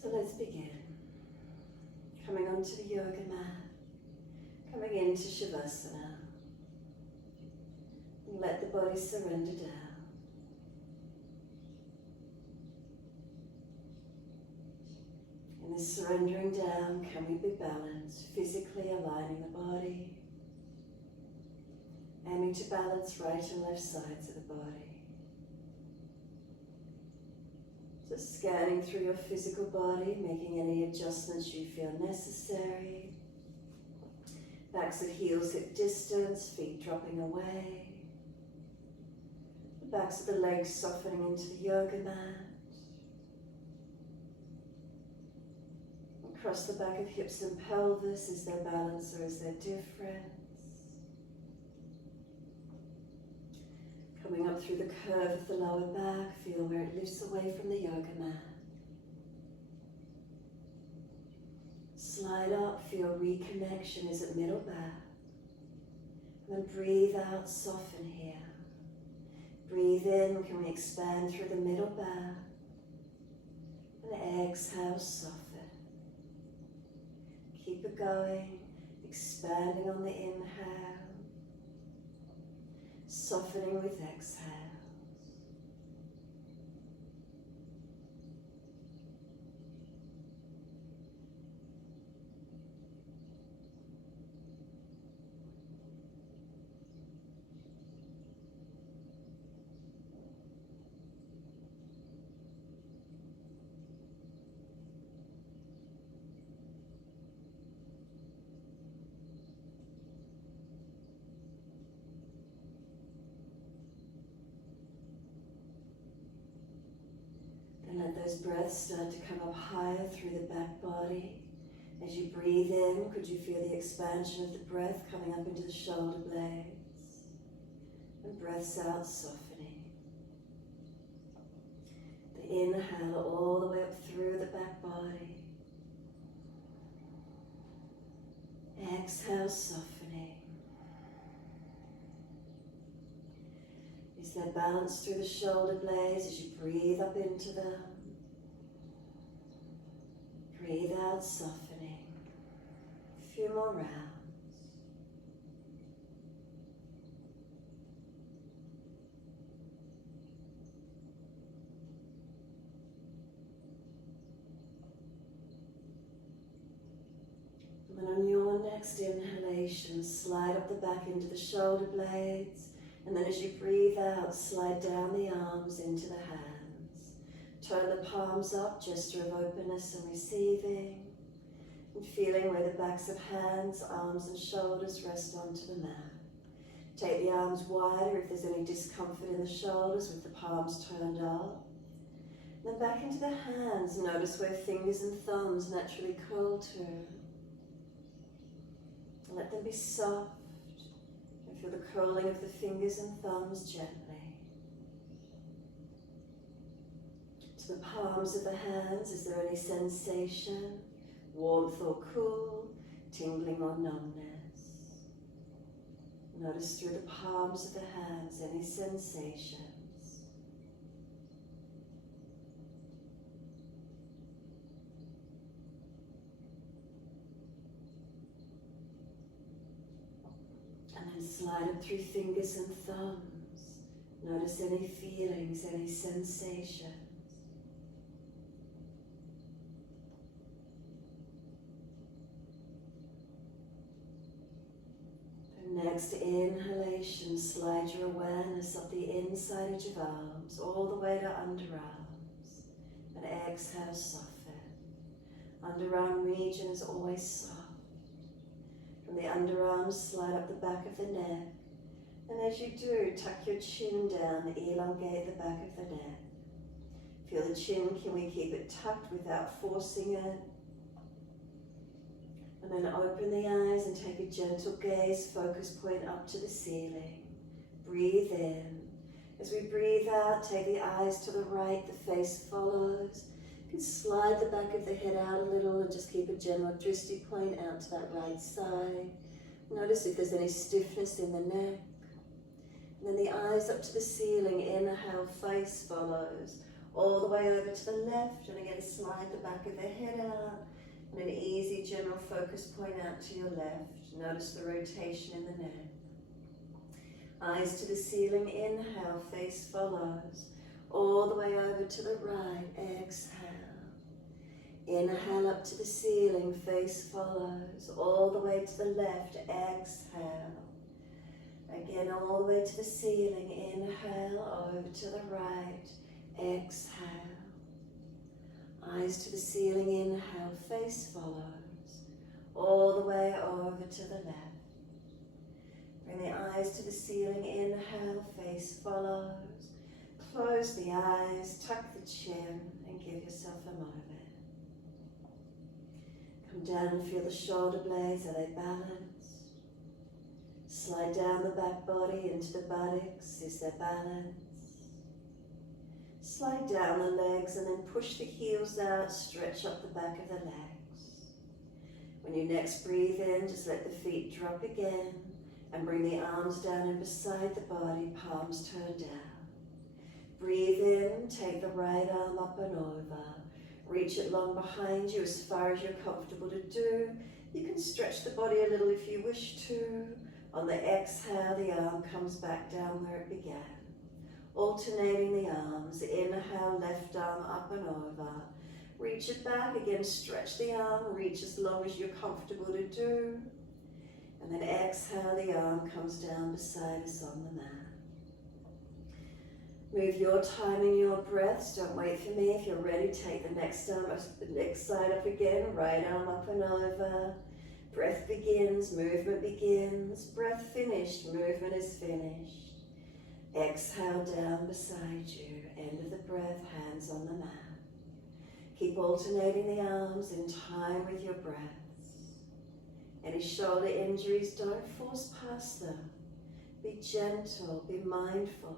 So let's begin. Coming onto the yoga mat, coming into Shavasana. And let the body surrender down. In this surrendering down, can we be balanced, physically aligning the body, aiming to balance right and left sides of the body. Just scanning through your physical body, making any adjustments you feel necessary. Backs at heels at distance, feet dropping away. The backs of the legs softening into the yoga mat. Across the back of hips and pelvis, is there balance or is there difference? Coming up through the curve of the lower back, feel where it lifts away from the yoga mat. Slide up, feel reconnection is at middle back. And then breathe out, soften here. Breathe in, can we expand through the middle back? And exhale, soften. Keep it going, expanding on the inhale. Softening with exhale. And let those breaths start to come up higher through the back body. As you breathe in, could you feel the expansion of the breath coming up into the shoulder blades? And breaths out, softening. The inhale all the way up through the back body. Exhale, softening. Is there balance through the shoulder blades as you breathe up into them? Breathe out, softening. A few more rounds. And then on your next inhalation, slide up the back into the shoulder blades. And then as you breathe out, slide down the arms into the hands. Turn the palms up, gesture of openness and receiving. And feeling where the backs of hands, arms and shoulders rest onto the mat. Take the arms wider if there's any discomfort in the shoulders with the palms turned up. Then back into the hands, notice where fingers and thumbs naturally curl to. And let them be soft. Feel the curling of the fingers and thumbs gently. To the palms of the hands, is there any sensation, warmth or cool, tingling or numbness? Notice through the palms of the hands any sensations. And then slide up through fingers and thumbs. Notice any feelings, any sensations. The next inhalation, slide your awareness up the inside of your arms, all the way to underarms. And exhale, soften. Underarm region is always soft. From the underarms, slide up the back of the neck. And as you do, tuck your chin down, elongate the back of the neck. Feel the chin, can we keep it tucked without forcing it? And then open the eyes and take a gentle gaze, focus point up to the ceiling. Breathe in. As we breathe out, take the eyes to the right, the face follows. You can slide the back of the head out a little and just keep a general drishti point out to that right side. Notice if there's any stiffness in the neck. And then the eyes up to the ceiling, inhale, face follows. all the way over to the left, and again slide the back of the head out, and an easy general focus point out to your left. Notice the rotation in the neck. Eyes to the ceiling, inhale, face follows, all the way over to the right, exhale. Inhale up to the ceiling, face follows, all the way to the left, exhale. Again, all the way to the ceiling, inhale, over to the right, exhale. Eyes to the ceiling, inhale, face follows, all the way over to the left. Bring the eyes to the ceiling, inhale, face follows. Close the eyes, tuck the chin, and give yourself a moment. Come down and feel the shoulder blades, are they balanced? Slide down the back body into the buttocks, is there balance? Slide down the legs and then push the heels out, stretch up the back of the legs. When you next breathe in, just let the feet drop again and bring the arms down and beside the body, palms turned down. Breathe in, take the right arm up and over. Reach it long behind you as far as you're comfortable to do. You can stretch the body a little if you wish to. On the exhale, the arm comes back down where it began. Alternating the arms, inhale, left arm up and over. Reach it back again, stretch the arm, reach as long as you're comfortable to do. And then exhale, the arm comes down beside us on the mat. Move your timing, your breaths. Don't wait for me. If you're ready, take the next arm, the next side up again. Right arm up and over. Breath begins, movement begins. Breath finished, movement is finished. Exhale down beside you. End of the breath, hands on the mat. Keep alternating the arms in time with your breaths. Any shoulder injuries, don't force past them. Be gentle, be mindful.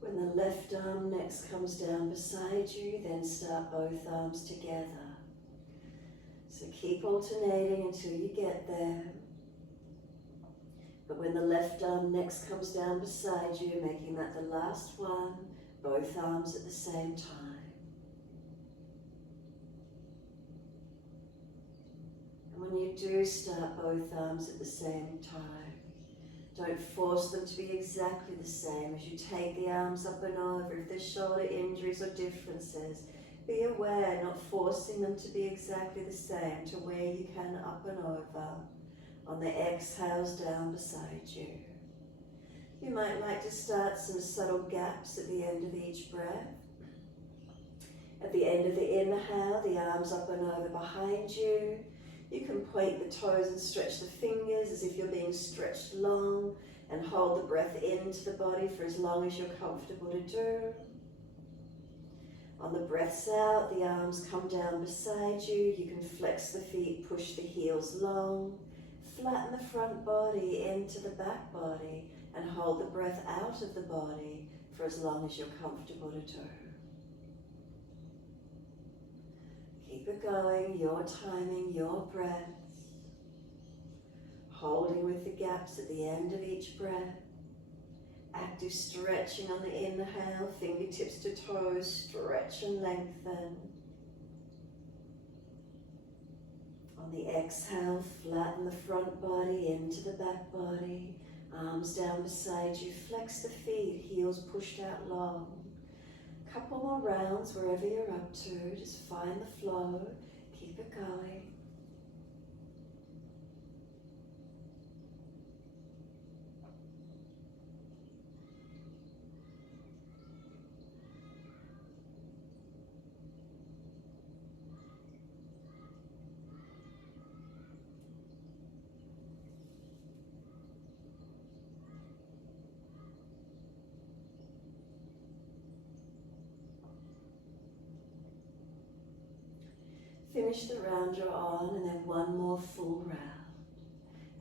When the left arm next comes down beside you, then start both arms together. So keep alternating until you get there. But when the left arm next comes down beside you, making that the last one, both arms at the same time. And when you do start both arms at the same time, don't force them to be exactly the same. As you take the arms up and over, if there's shoulder injuries or differences, be aware, not forcing them to be exactly the same, to where you can up and over. On the exhales down beside you. You might like to start some subtle gaps at the end of each breath. At the end of the inhale, the arms up and over behind you. You can point the toes and stretch the fingers as if you're being stretched long, and hold the breath into the body for as long as you're comfortable to do. On the breaths out, the arms come down beside you. You can flex the feet, push the heels long, flatten the front body into the back body, and hold the breath out of the body for as long as you're comfortable to do. Keep it going, your timing, your breaths. Holding with the gaps at the end of each breath. Active stretching on the inhale, fingertips to toes, stretch and lengthen. On the exhale, flatten the front body into the back body. Arms down beside you, flex the feet, heels pushed out long. Couple more rounds wherever you're up to, just find the flow, keep it going. Finish the round you're on and then one more full round.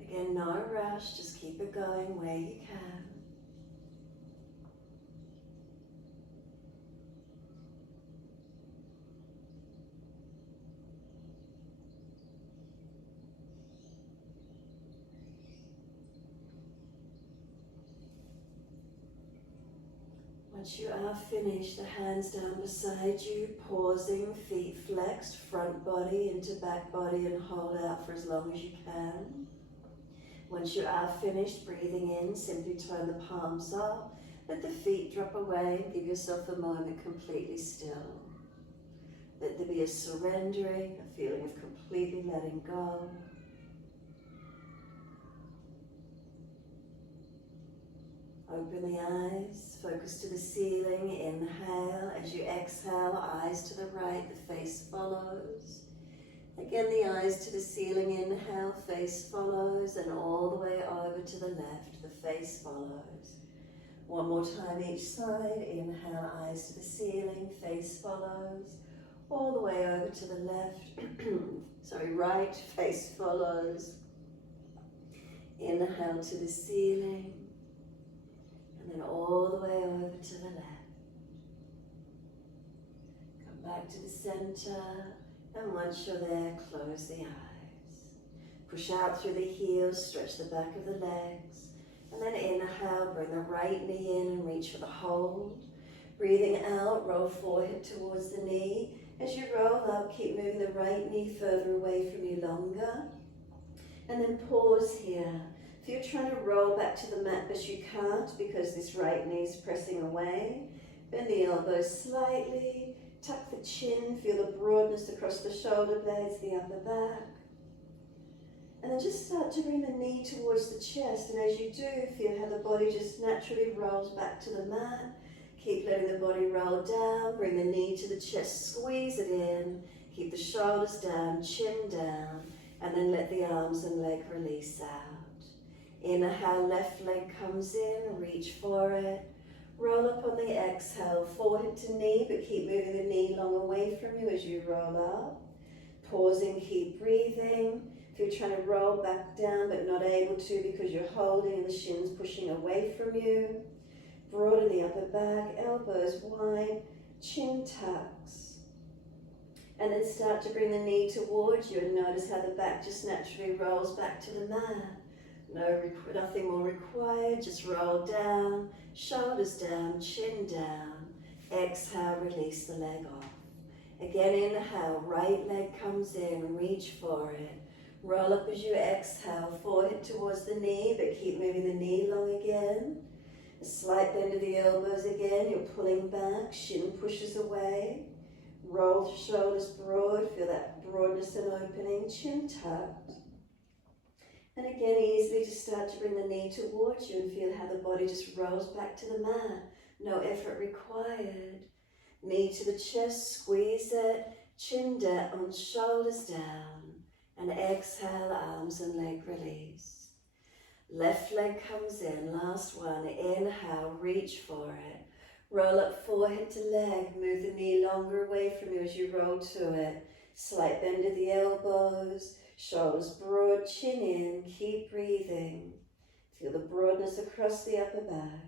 Again, no rush, just keep it going where you can. Once you are finished, the hands down beside you, pausing, feet flexed, front body into back body, and hold out for as long as you can. Once you are finished breathing in, simply turn the palms up, let the feet drop away, give yourself a moment completely still. Let there be a surrendering, a feeling of completely letting go. Open the eyes, focus to the ceiling, inhale. As you exhale, eyes to the right, the face follows. Again, the eyes to the ceiling, inhale, face follows, and all the way over to the left, the face follows. One more time each side, inhale, eyes to the ceiling, face follows, all the way over to the left, right, face follows. Inhale to the ceiling, and then all the way over to the left. Come back to the center, and once you're there, close the eyes. Push out through the heels, stretch the back of the legs, and then inhale, bring the right knee in and reach for the hold. Breathing out, roll forehead towards the knee. As you roll up, keep moving the right knee further away from you longer. And then pause here. If you're trying to roll back to the mat, but you can't because this right knee is pressing away, bend the elbows slightly, tuck the chin, feel the broadness across the shoulder blades, the upper back. And then just start to bring the knee towards the chest. And as you do, feel how the body just naturally rolls back to the mat. Keep letting the body roll down, bring the knee to the chest, squeeze it in, keep the shoulders down, chin down, and then let the arms and leg release out. Inhale, left leg comes in, reach for it. Roll up on the exhale, forehead to knee, but keep moving the knee long away from you as you roll up. Pausing, keep breathing. If you're trying to roll back down but not able to because you're holding and the shins pushing away from you, broaden the upper back, elbows wide, chin tucks. And then start to bring the knee towards you and notice how the back just naturally rolls back to the mat. Nothing more required, just roll down, shoulders down, chin down. Exhale, release the leg off. Again, inhale, right leg comes in, reach for it. Roll up as you exhale, forehead towards the knee, but keep moving the knee long again. A slight bend of the elbows again, you're pulling back, shin pushes away. Roll the shoulders broad, feel that broadness and opening, chin tucked. And again, easily just start to bring the knee towards you and feel how the body just rolls back to the mat. No effort required. Knee to the chest, squeeze it, chin down, shoulders down. And exhale, arms and leg release. Left leg comes in, last one. Inhale, reach for it. Roll up forehead to leg, move the knee longer away from you as you roll to it. Slight bend of the elbows, shoulders broad, chin in, keep breathing. Feel the broadness across the upper back.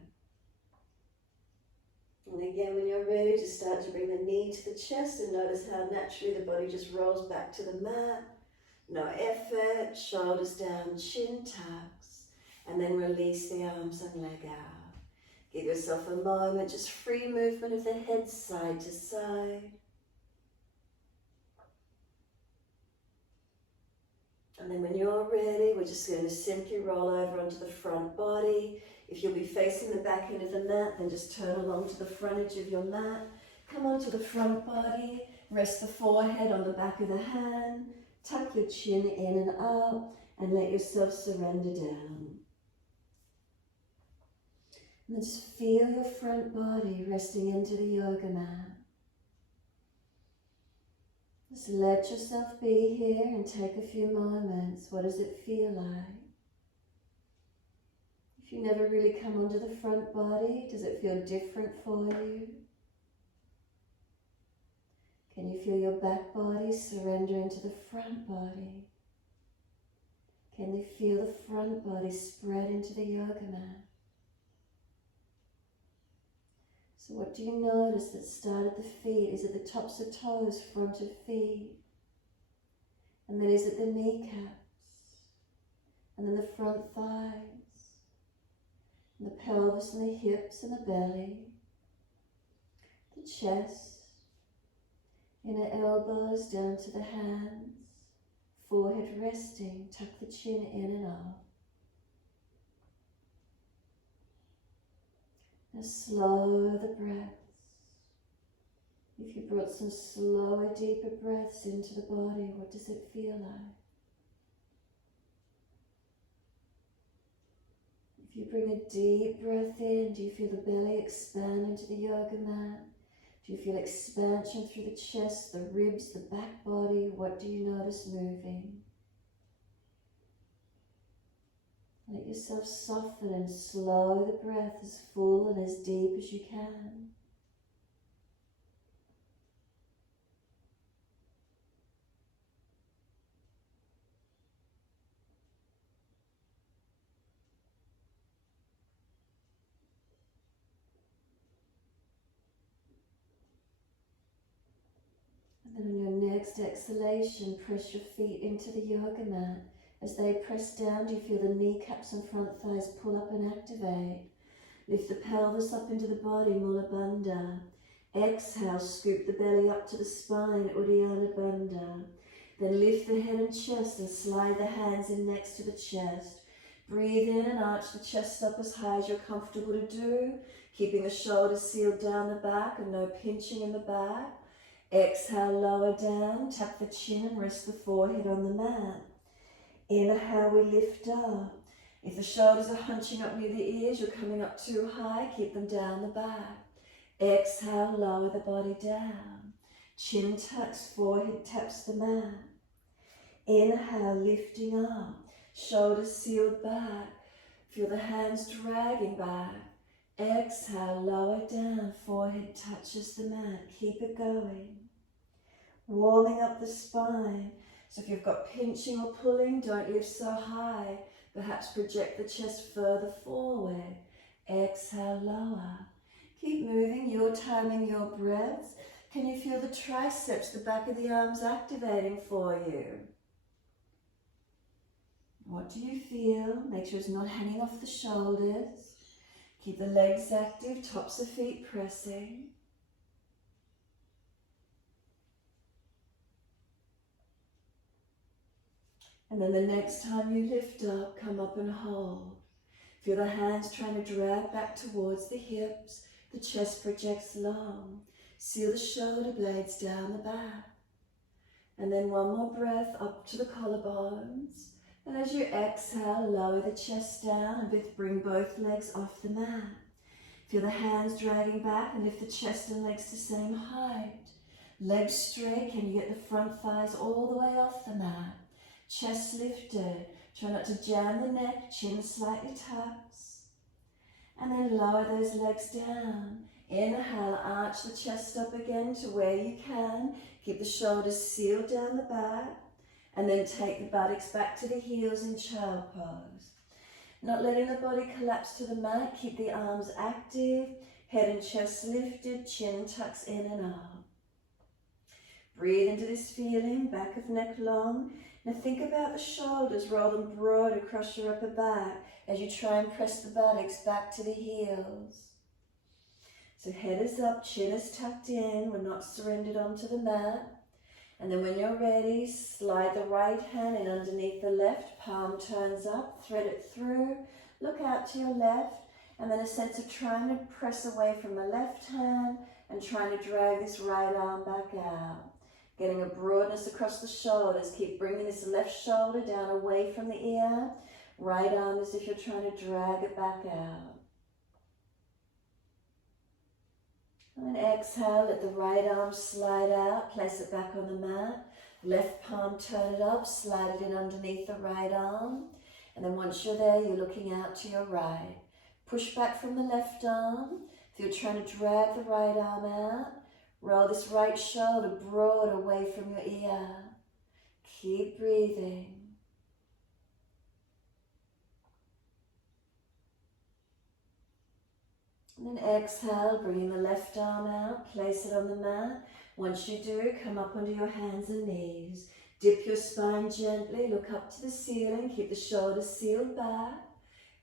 And again, when you're ready, just start to bring the knee to the chest and notice how naturally the body just rolls back to the mat. No effort, shoulders down, chin tucks, and then release the arms and leg out. Give yourself a moment, just free movement of the head side to side. And then when you're ready, we're just going to simply roll over onto the front body. If you'll be facing the back end of the mat, then just turn along to the front edge of your mat. Come onto the front body, rest the forehead on the back of the hand, tuck your chin in and up, and let yourself surrender down. And just feel your front body resting into the yoga mat. Just let yourself be here and take a few moments. What does it feel like? If you never really come onto the front body, does it feel different for you? Can you feel your back body surrender into the front body? Can you feel the front body spread into the yoga mat? So what do you notice that start at the feet? Is it the tops of toes, front of feet? And then is it the kneecaps? And then the front thighs? And the pelvis and the hips and the belly? The chest? Inner elbows down to the hands? Forehead resting, tuck the chin in and up. Now slow the breaths. If you brought some slower, deeper breaths into the body, what does it feel like? If you bring a deep breath in, do you feel the belly expand into the yoga mat? Do you feel expansion through the chest, the ribs, the back body? What do you notice moving? Let yourself soften and slow the breath as full and as deep as you can. And then on your next exhalation, press your feet into the yoga mat. As they press down, do you feel the kneecaps and front thighs pull up and activate? Lift the pelvis up into the body, Mula Bandha. Exhale, scoop the belly up to the spine, Uddiyana Bandha. Then lift the head and chest and slide the hands in next to the chest. Breathe in and arch the chest up as high as you're comfortable to do, keeping the shoulders sealed down the back and no pinching in the back. Exhale, lower down, tap the chin and rest the forehead on the mat. Inhale, we lift up. If the shoulders are hunching up near the ears, you're coming up too high, keep them down the back. Exhale, lower the body down. Chin tucks, forehead taps the mat. Inhale, lifting up. Shoulders sealed back. Feel the hands dragging back. Exhale, lower down, forehead touches the mat. Keep it going. Warming up the spine. So if you've got pinching or pulling, don't lift so high. Perhaps project the chest further forward. Exhale, lower. Keep moving, you're timing your breaths. Can you feel the triceps, the back of the arms activating for you? What do you feel? Make sure it's not hanging off the shoulders. Keep the legs active, tops of feet pressing. And then the next time you lift up, come up and hold. Feel the hands trying to drag back towards the hips. The chest projects long. Seal the shoulder blades down the back. And then one more breath up to the collarbones. And as you exhale, lower the chest down and bring both legs off the mat. Feel the hands dragging back and lift the chest and legs to same height. Legs straight, can you get the front thighs all the way off the mat? Chest lifted. Try not to jam the neck, chin slightly tucks. And then lower those legs down. Inhale, arch the chest up again to where you can. Keep the shoulders sealed down the back. And then take the buttocks back to the heels in child pose. Not letting the body collapse to the mat. Keep the arms active. Head and chest lifted, chin tucks in and up. Breathe into this feeling, back of neck long. Now think about the shoulders, roll them broad across your upper back as you try and press the buttocks back to the heels. So head is up, chin is tucked in, we're not surrendered onto the mat. And then when you're ready, slide the right hand in underneath the left, palm turns up, thread it through, look out to your left, and then a sense of trying to press away from the left hand and trying to drag this right arm back out. Getting a broadness across the shoulders. Keep bringing this left shoulder down away from the ear. Right arm as if you're trying to drag it back out. And then exhale, let the right arm slide out. Place it back on the mat. Left palm, turn it up. Slide it in underneath the right arm. And then once you're there, you're looking out to your right. Push back from the left arm. If you're trying to drag the right arm out, Roll this right shoulder broad away from your ear. Keep breathing. And then exhale, bringing the left arm out, place it on the mat. Once you do, come up onto your hands and knees. Dip your spine gently, look up to the ceiling, keep the shoulders sealed back.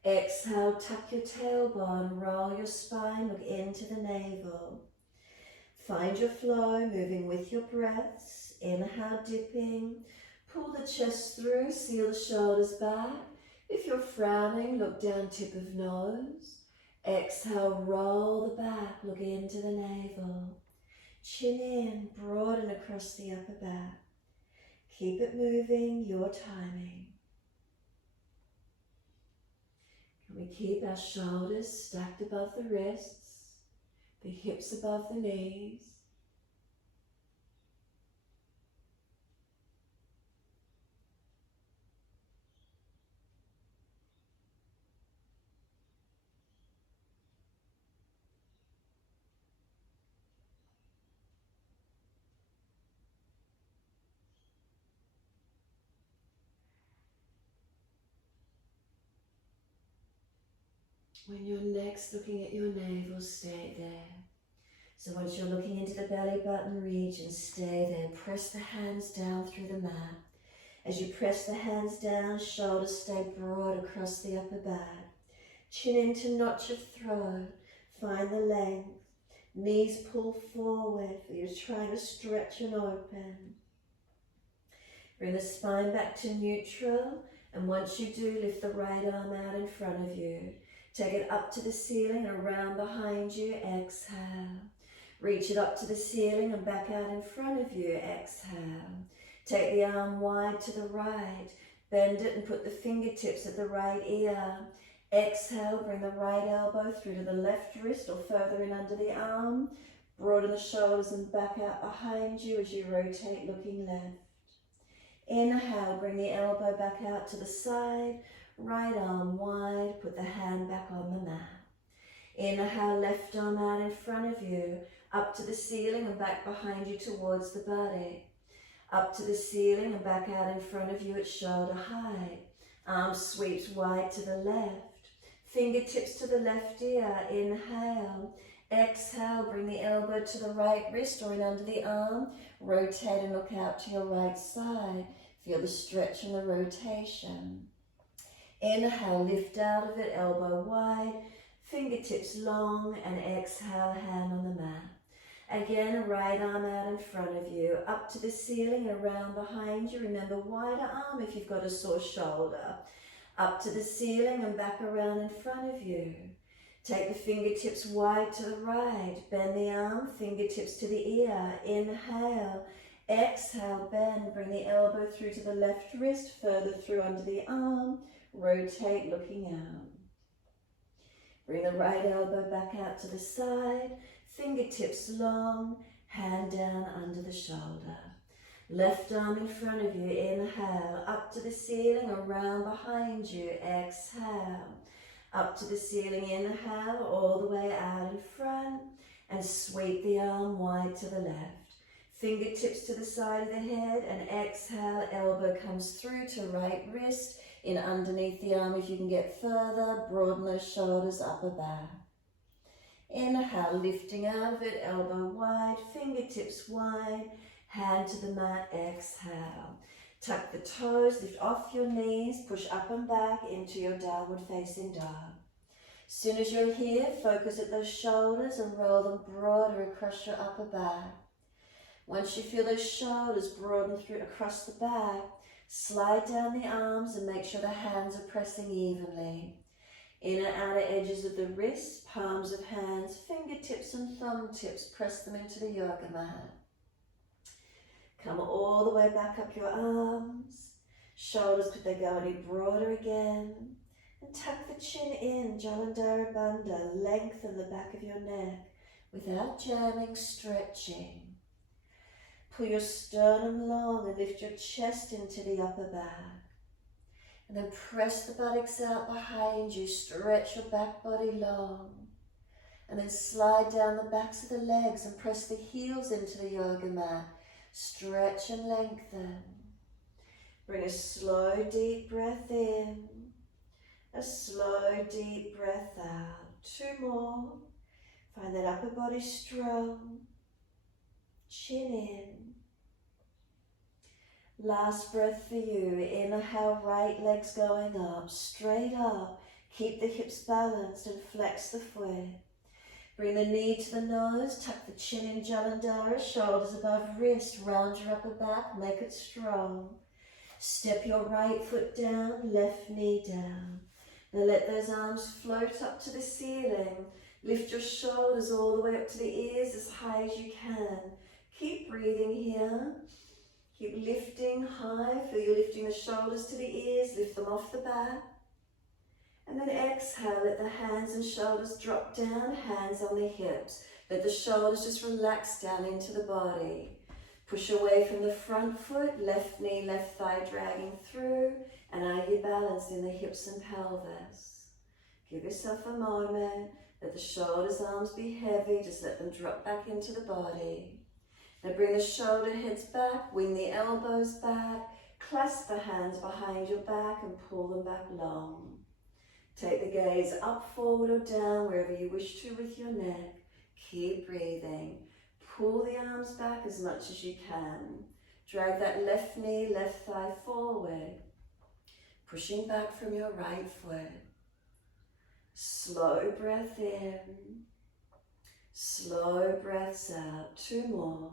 Exhale, tuck your tailbone, roll your spine, look into the navel. Find your flow, moving with your breaths. Inhale, dipping. Pull the chest through, seal the shoulders back. If you're frowning, look down, tip of nose. Exhale, roll the back, look into the navel. Chin in, broaden across the upper back. Keep it moving, your timing. Can we keep our shoulders stacked above the wrists, the hips above the knees? When you're next looking at your navel, stay there. So once you're looking into the belly button region, stay there. Press the hands down through the mat. As you press the hands down, shoulders stay broad across the upper back. Chin into notch of throat. Find the length. Knees pull forward. You're trying to stretch and open. Bring the spine back to neutral. And once you do, lift the right arm out in front of you. Take it up to the ceiling and around behind you. Exhale. Reach it up to the ceiling and back out in front of you. Exhale. Take the arm wide to the right. Bend it and put the fingertips at the right ear. Exhale, bring the right elbow through to the left wrist or further in under the arm. Broaden the shoulders and back out behind you as you rotate looking left. Inhale, bring the elbow back out to the side. Right arm wide, put the hand back on the mat. Inhale, left arm out in front of you, up to the ceiling and back behind you towards the body. Up to the ceiling and back out in front of you at shoulder height. Arm sweeps wide to the left. Fingertips to the left ear. Inhale. Exhale, bring the elbow to the right wrist or in under the arm. Rotate and look out to your right side. Feel the stretch and the rotation. Inhale, lift out of it, elbow wide, fingertips long, and exhale, hand on the mat. Again, right arm out in front of you, up to the ceiling and around behind you. Remember, wider arm if you've got a sore shoulder. Up to the ceiling and back around in front of you. Take the fingertips wide to the right, bend the arm, fingertips to the ear. Inhale, exhale, bend, bring the elbow through to the left wrist, further through under the arm. Rotate, looking out. Bring the right elbow back out to the side, fingertips long, hand down under the shoulder. Left arm in front of you, inhale, up to the ceiling, around behind you, exhale. Up to the ceiling, inhale, all the way out in front, and sweep the arm wide to the left. Fingertips to the side of the head, and exhale, elbow comes through to right wrist, in underneath the arm if you can get further, broaden those shoulders, upper back. Inhale, lifting out of it, elbow wide, fingertips wide, hand to the mat, exhale. Tuck the toes, lift off your knees, push up and back into your downward facing dog. As soon as you're here, focus at those shoulders and roll them broader across your upper back. Once you feel those shoulders broaden through across the back, slide down the arms and make sure the hands are pressing evenly. Inner outer edges of the wrists, palms of hands, fingertips and thumb tips, press them into the yoga mat. Come all the way back up your arms. Shoulders, could they go any broader again? And tuck the chin in, Jalandhara Bandha, lengthen the back of your neck without jamming, stretching. Pull your sternum long and lift your chest into the upper back. And then press the buttocks out behind you, stretch your back body long. And then slide down the backs of the legs and press the heels into the yoga mat. Stretch and lengthen. Bring a slow, deep breath in. A slow, deep breath out. 2 more. Find that upper body strong. Chin in. Last breath for you. Inhale, right leg's going up, straight up. Keep the hips balanced and flex the foot. Bring the knee to the nose, tuck the chin in Jalandhara, shoulders above wrist, round your upper back, make it strong. Step your right foot down, left knee down. Now let those arms float up to the ceiling. Lift your shoulders all the way up to the ears as high as you can. Keep breathing here. Keep lifting high. Feel you lifting the shoulders to the ears. Lift them off the back. And then exhale. Let the hands and shoulders drop down. Hands on the hips. Let the shoulders just relax down into the body. Push away from the front foot. Left knee, left thigh dragging through. And are you balanced in the hips and pelvis? Give yourself a moment. Let the shoulders, arms be heavy. Just let them drop back into the body. Now bring the shoulder heads back, wing the elbows back, clasp the hands behind your back and pull them back long. Take the gaze up, forward or down, wherever you wish to with your neck. Keep breathing. Pull the arms back as much as you can. Drag that left knee, left thigh forward, pushing back from your right foot. Slow breath in, slow breaths out. 2 more.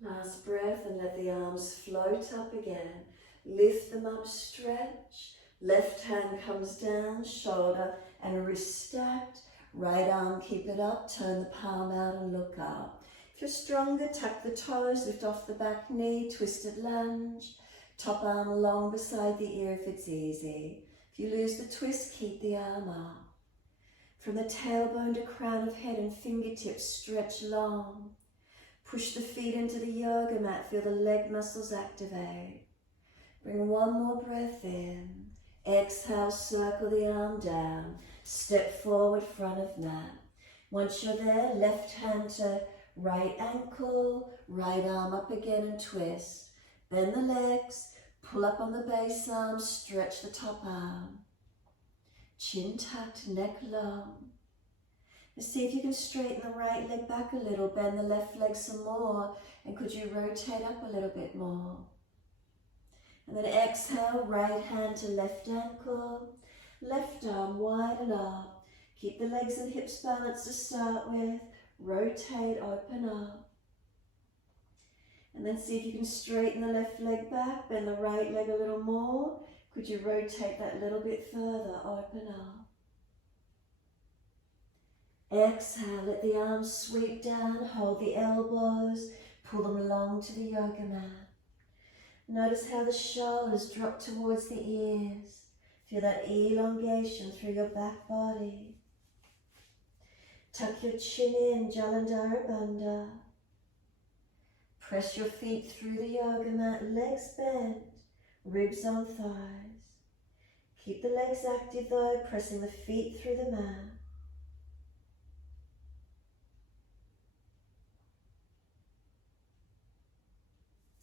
Last breath and let the arms float up again. Lift them up, stretch. Left hand comes down, shoulder and wrist stacked. Right arm, keep it up, turn the palm out and look up. If you're stronger, tuck the toes, lift off the back knee, twisted lunge. Top arm long beside the ear if it's easy. If you lose the twist, keep the arm up. From the tailbone to crown of head and fingertips, stretch long. Push the feet into the yoga mat, feel the leg muscles activate. Bring 1 more breath in. Exhale, circle the arm down. Step forward, front of mat. Once you're there, left hand to right ankle, right arm up again and twist. Bend the legs, pull up on the base arm, stretch the top arm. Chin tucked, neck long. See if you can straighten the right leg back a little, bend the left leg some more, and could you rotate up a little bit more? And then exhale, right hand to left ankle, left arm widen up. Keep the legs and hips balanced to start with, rotate, open up. And then see if you can straighten the left leg back, bend the right leg a little more. Could you rotate that a little bit further, open up. Exhale, let the arms sweep down, hold the elbows, pull them along to the yoga mat. Notice how the shoulders drop towards the ears. Feel that elongation through your back body. Tuck your chin in, Jalandhara Bandha. Press your feet through the yoga mat, legs bent, ribs on thighs. Keep the legs active though, pressing the feet through the mat.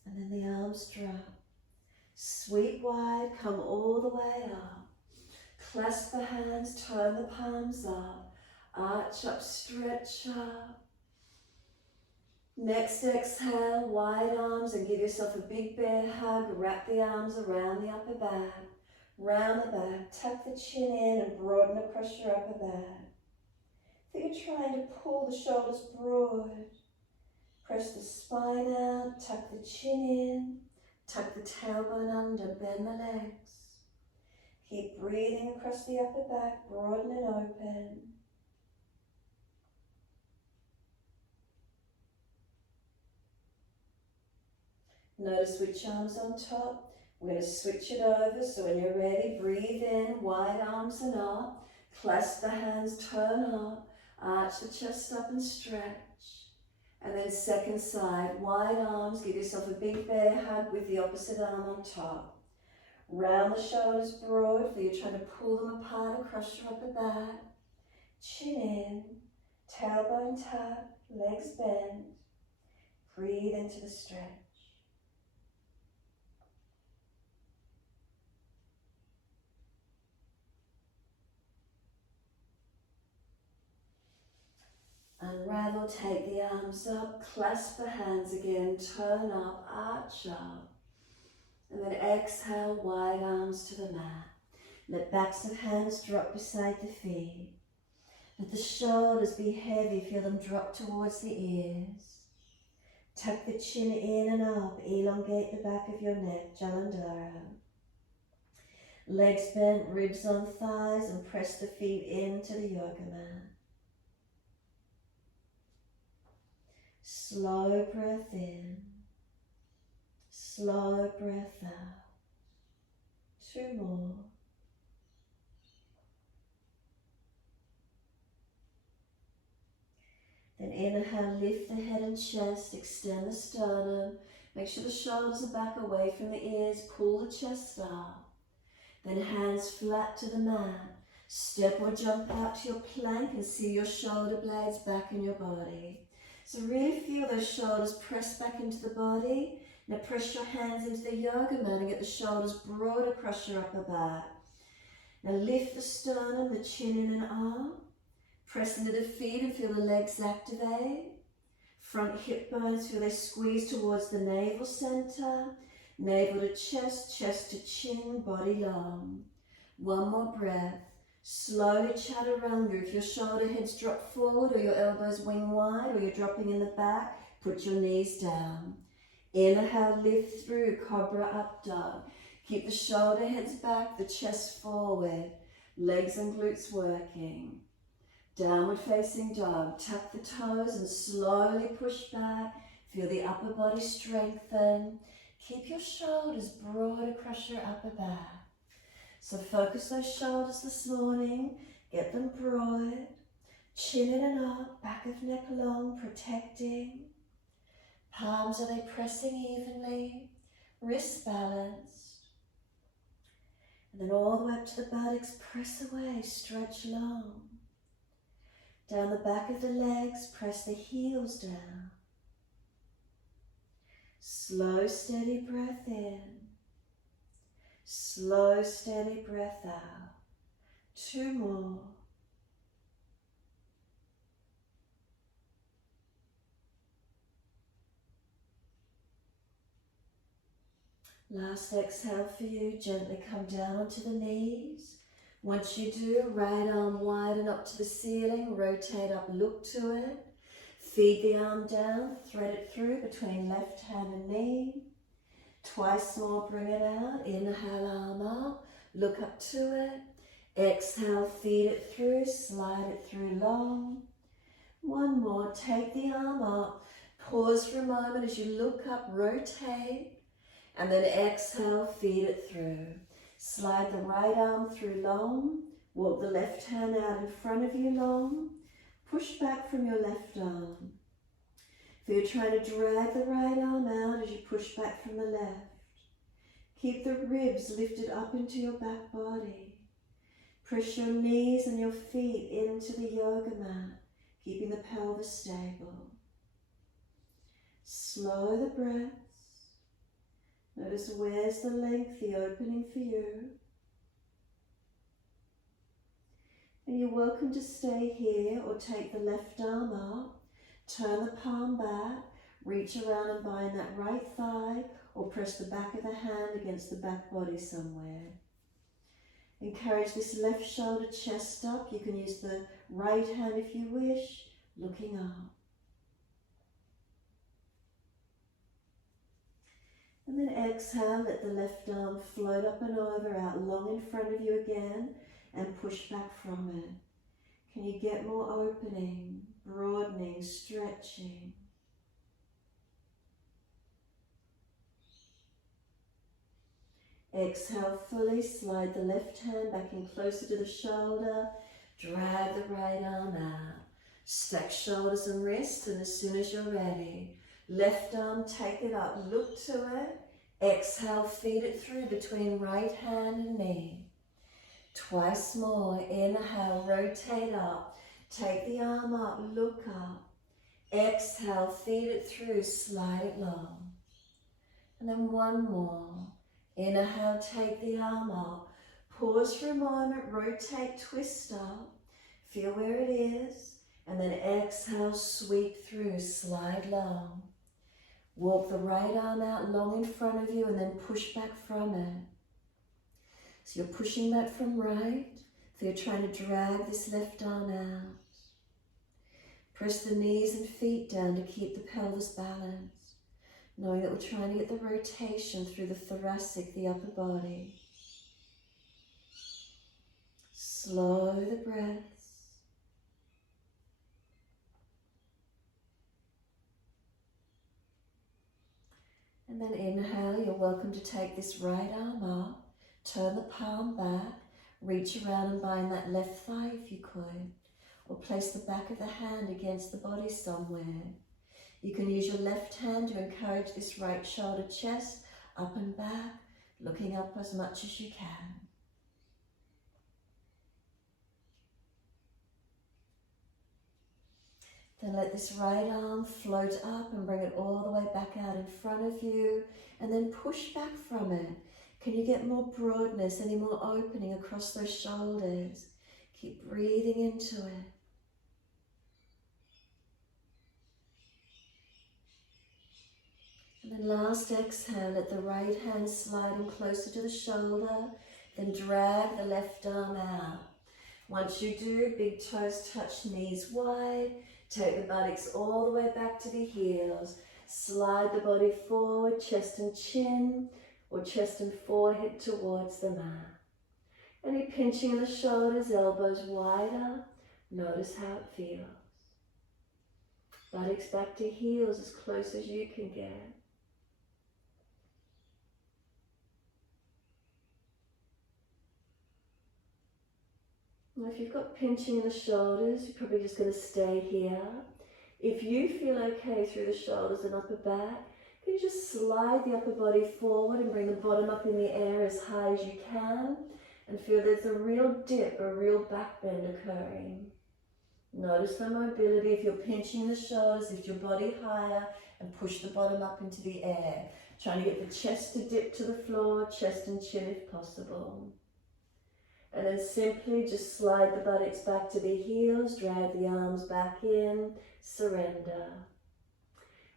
And then the arms drop. Sweep wide, come all the way up. Clasp the hands, turn the palms up. Arch up, stretch up. Next exhale, wide arms and give yourself a big bear hug. Wrap the arms around the upper back. Round the back, tuck the chin in and broaden across your upper back. I think you're trying to pull the shoulders broad. Press the spine out, tuck the chin in, tuck the tailbone under, bend the legs. Keep breathing across the upper back, broaden and open. Notice which arm's on top. We're going to switch it over, so when you're ready, breathe in, wide arms and up. Clasp the hands, turn up, arch the chest up and stretch. And then second side, wide arms, give yourself a big bear hug with the opposite arm on top. Round the shoulders broad, so you're trying to pull them apart across your upper back. Chin in, tailbone tuck, legs bent. Breathe into the stretch. Unravel, take the arms up, clasp the hands again, turn up, arch up. And then exhale, wide arms to the mat. Let backs of hands drop beside the feet. Let the shoulders be heavy, feel them drop towards the ears. Tuck the chin in and up, elongate the back of your neck, Jalandhara. Legs bent, ribs on thighs, and press the feet into the yoga mat. Slow breath in, slow breath out. 2 more. Then inhale, lift the head and chest, extend the sternum. Make sure the shoulders are back away from the ears, pull the chest up. Then hands flat to the mat. Step or jump out to your plank and see your shoulder blades back in your body. So really feel those shoulders press back into the body. Now press your hands into the yoga mat and get the shoulders broad across your upper back. Now lift the sternum, the chin in and up. Press into the feet and feel the legs activate. Front hip bones, feel they squeeze towards the navel center. Navel to chest, chest to chin, body long. 1 more breath. Slowly chaturanga. If your shoulder heads drop forward or your elbows wing wide or you're dropping in the back, put your knees down. Inhale, lift through, cobra up dog. Keep the shoulder heads back, the chest forward. Legs and glutes working. Downward facing dog. Tuck the toes and slowly push back. Feel the upper body strengthen. Keep your shoulders broad across your upper back. So focus those shoulders this morning. Get them broad. Chin in and up, back of neck long, protecting. Palms, are they pressing evenly? Wrists balanced. And then all the way up to the buttocks, press away, stretch long. Down the back of the legs, press the heels down. Slow, steady breath in. Slow, steady breath out. 2 more. Last exhale for you, gently come down onto the knees. Once you do, right arm widen up to the ceiling, rotate up, look to it. Feed the arm down, thread it through between left hand and knee. Twice more, bring it out. Inhale, arm up, look up to it. Exhale, feed it through, slide it through long. 1 more, take the arm up. Pause for a moment as you look up, rotate. And then exhale, feed it through. Slide the right arm through long. Walk the left hand out in front of you long. Push back from your left arm. Feel you're trying to drag the right arm out as you push back from the left. Keep the ribs lifted up into your back body. Press your knees and your feet into the yoga mat, keeping the pelvis stable. Slow the breaths. Notice where's the length, the opening for you. And you're welcome to stay here or take the left arm up, turn the palm back, reach around and bind that right thigh or press the back of the hand against the back body somewhere. Encourage this left shoulder, chest up. You can use the right hand if you wish, looking up. And then exhale, let the left arm float up and over, out long in front of you again, and push back from it. Can you get more opening, broadening, stretching? Exhale fully, slide the left hand back in closer to the shoulder, drag the right arm out. Stack shoulders and wrists, and as soon as you're ready, left arm, take it up, look to it. Exhale, feed it through between right hand and knee. Twice more, inhale, rotate up. Take the arm up, look up. Exhale, feed it through, slide it long. And then one more. Inhale, take the arm up. Pause for a moment, rotate, twist up. Feel where it is. And then exhale, sweep through, slide long. Walk the right arm out long in front of you and then push back from it. So you're pushing back from right. So you're trying to drag this left arm out. Press the knees and feet down to keep the pelvis balanced, knowing that we're trying to get the rotation through the thoracic, the upper body. Slow the breaths. And then inhale, you're welcome to take this right arm up, turn the palm back, reach around and bind that left thigh if you could, or place the back of the hand against the body somewhere. You can use your left hand to encourage this right shoulder, chest, up and back, looking up as much as you can. Then let this right arm float up and bring it all the way back out in front of you, and then push back from it. Can you get more broadness, any more opening across those shoulders? Keep breathing into it. And then last exhale, let the right hand slide in closer to the shoulder, then drag the left arm out. Once you do, big toes touch, knees wide, take the buttocks all the way back to the heels, slide the body forward, chest and chin, or chest and forehead towards the mat. Any pinching in the shoulders, elbows wider, notice how it feels. Buttocks back to heels as close as you can get. Now if you've got pinching in the shoulders, you're probably just going to stay here. If you feel okay through the shoulders and upper back, can you just slide the upper body forward and bring the bottom up in the air as high as you can, and feel there's a real dip, a real back bend occurring. Notice the mobility. If you're pinching the shoulders, lift your body higher and push the bottom up into the air. Trying to get the chest to dip to the floor, chest and chin if possible. And then simply just slide the buttocks back to the heels, drag the arms back in, surrender.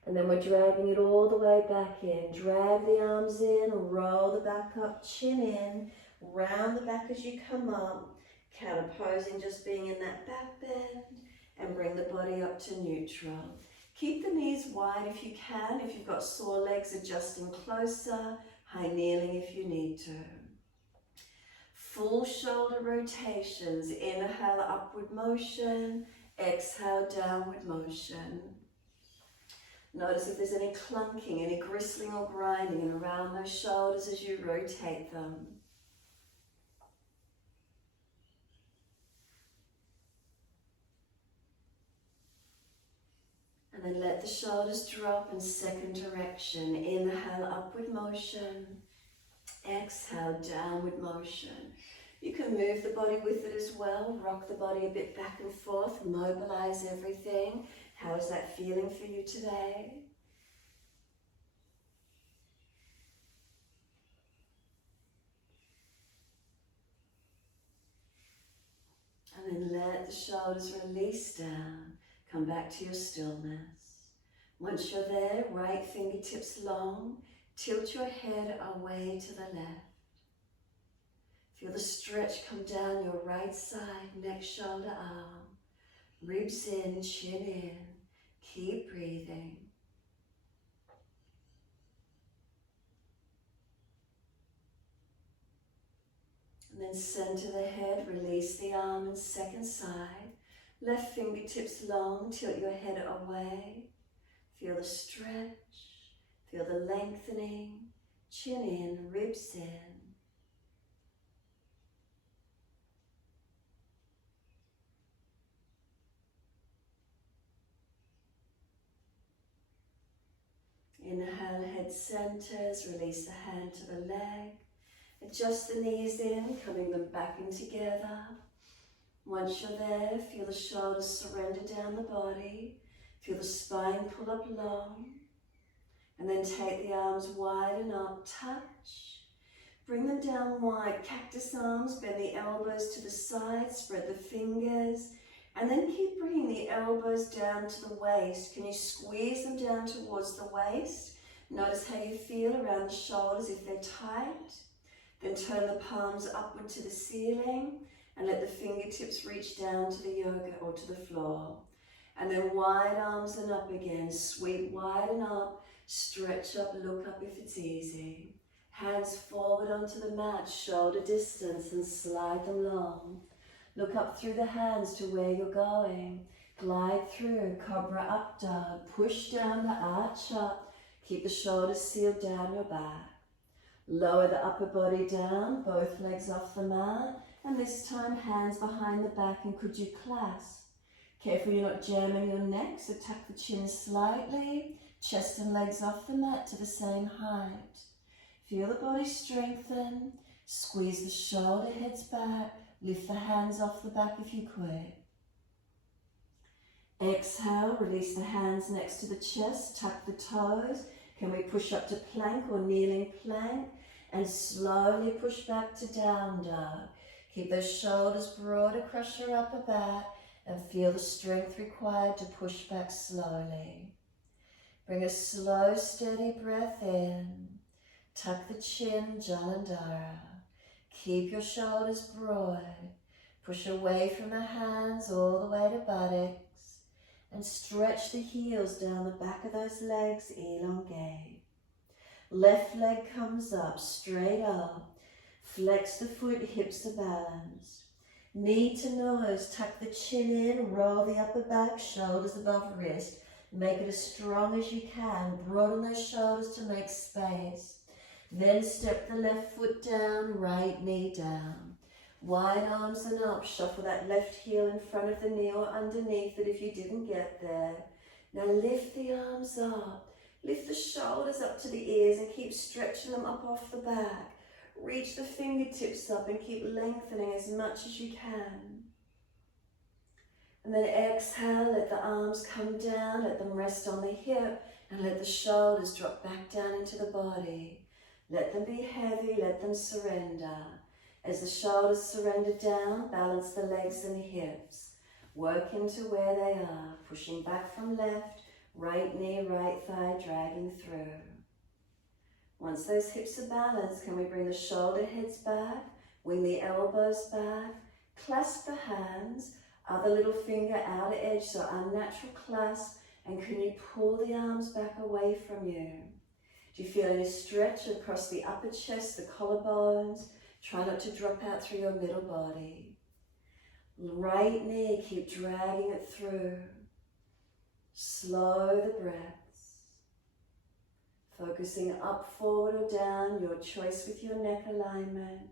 And then we're dragging it all the way back in. Drag the arms in, roll the back up, chin in, round the back as you come up, counterposing, just being in that back bend, and bring the body up to neutral. Keep the knees wide if you can. If you've got sore legs, adjusting closer, high kneeling if you need to. Full shoulder rotations. Inhale, upward motion. Exhale, downward motion. Notice if there's any clunking, any gristling or grinding around those shoulders as you rotate them. And then let the shoulders drop in second direction. Inhale, upward motion. Exhale, downward motion. You can move the body with it as well. Rock the body a bit back and forth. Mobilize everything. How is that feeling for you today? And then let the shoulders release down. Come back to your stillness. Once you're there, right fingertips long. Tilt your head away to the left. Feel the stretch come down your right side, neck, shoulder, arm. Ribs in, chin in. Keep breathing. And then center the head, release the arm and second side. Left fingertips long, tilt your head away. Feel the stretch, feel the lengthening. Chin in, ribs in. Inhale, head centers, release the hand to the leg. Adjust the knees in, coming them back in together. Once you're there, feel the shoulders surrender down the body. Feel the spine pull up long. And then take the arms widen up, touch. Bring them down wide, cactus arms, bend the elbows to the side, spread the fingers. And then keep bringing the elbows down to the waist. Can you squeeze them down towards the waist? Notice how you feel around the shoulders if they're tight. Then turn the palms upward to the ceiling and let the fingertips reach down to the yoga or to the floor. And then wide arms and up again. Sweep wide and up, stretch up, look up if it's easy. Hands forward onto the mat, shoulder distance, and slide them long. Look up through the hands to where you're going. Glide through, cobra up dog. Push down the arch up. Keep the shoulders sealed down your back. Lower the upper body down, both legs off the mat. And this time, hands behind the back, and could you clasp? Careful you're not jamming your neck, so tuck the chin slightly. Chest and legs off the mat to the same height. Feel the body strengthen. Squeeze the shoulder heads back. Lift the hands off the back if you could. Exhale, release the hands next to the chest, tuck the toes. Can we push up to plank or kneeling plank? And slowly push back to down dog. Keep those shoulders broad across your upper back and feel the strength required to push back slowly. Bring a slow, steady breath in. Tuck the chin, Jalandhara. Keep your shoulders broad. Push away from the hands all the way to buttocks. And stretch the heels down the back of those legs, elongate. Left leg comes up, straight up. Flex the foot, hips are balanced. Knee to nose, tuck the chin in, roll the upper back, shoulders above wrist. Make it as strong as you can. Broaden those shoulders to make space. Then step the left foot down, right knee down. Wide arms and up, shuffle that left heel in front of the knee or underneath it if you didn't get there. Now lift the arms up. Lift the shoulders up to the ears and keep stretching them up off the back. Reach the fingertips up and keep lengthening as much as you can. And then exhale, let the arms come down, let them rest on the hip, and let the shoulders drop back down into the body. Let them be heavy, let them surrender. As the shoulders surrender down, balance the legs and hips. Work into where they are, pushing back from left, right knee, right thigh, dragging through. Once those hips are balanced, can we bring the shoulder heads back, wing the elbows back, clasp the hands, other little finger outer edge, so unnatural clasp, and can you pull the arms back away from you? Do you feel any stretch across the upper chest, the collarbones? Try not to drop out through your middle body. Right knee, keep dragging it through. Slow the breaths. Focusing up, forward or down, your choice with your neck alignment.